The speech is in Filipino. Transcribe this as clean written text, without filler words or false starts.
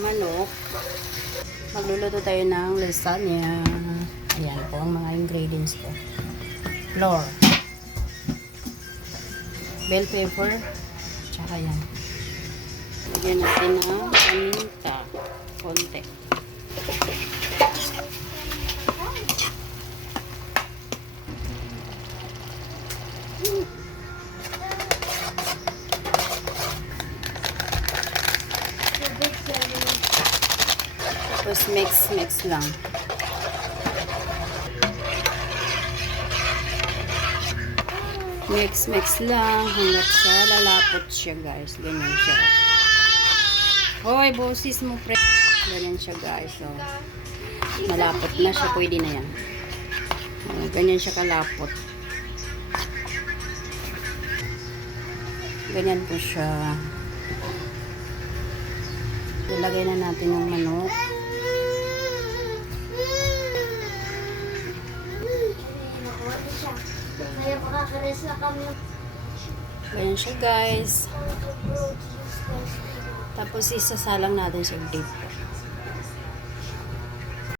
Manok. Magluluto tayo ng lasagna. Ayan po ang mga ingredients ko. Flour, bell pepper, tsaka yan. Lagyan natin ng paminta. Konti. Tapos mix lang. Mix lang hanggat sa lalapot siya, guys. Ganyan siya. Hoy, boses mo, pre. Ganyan siya, guys. So, malapot na siya. Pwede na yan. Ganyan siya kalapot. Ganyan po siya. Ilagay na natin yung manok. Ganyan siya, guys. Tapos isasalang natin sa dip.